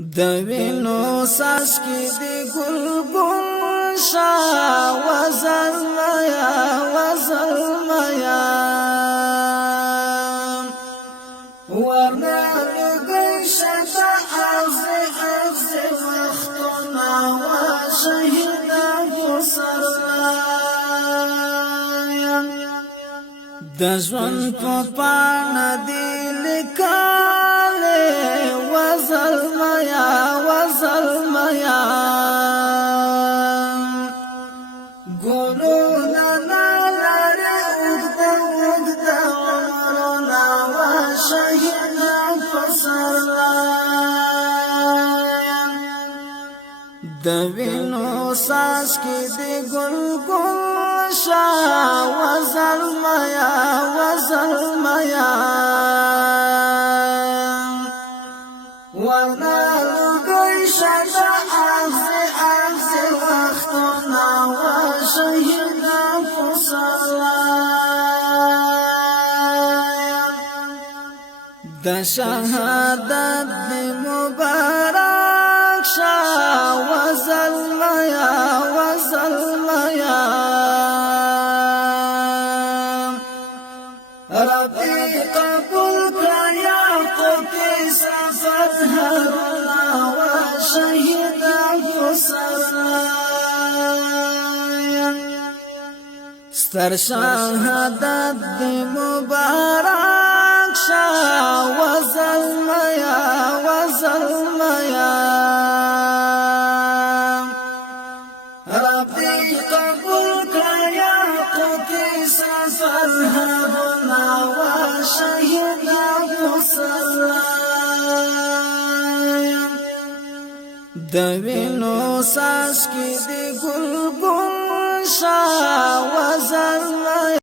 د وینو ساس کې دی ګل شا وزلمیا وزلمیا ورنا لګی شتا عز وختنا وشهید وسرلایا د ژوند په پاڼه دی لیکاله وزلمیا وزلمیا ګلونا نالره اوږده عمرنا وشهیدا پسرلایا د وینو ساس کې دی ګل شا وزلمیا وزلمیا ورنا لګی شتا عز وختنا وشهید فصلایا د شهادت دی مبارک شا وزلمیا وزلمیا ربی قبول کیا قوتی سفت هرنا وشهید فسرلایا ستر شهادت دی مبارک شا وزلمیا وزلمیا ربی قبول کیا قوتی سفر هرنا وشهید فسرلایا د وینو ساس کې دی ګل شا وزلمیا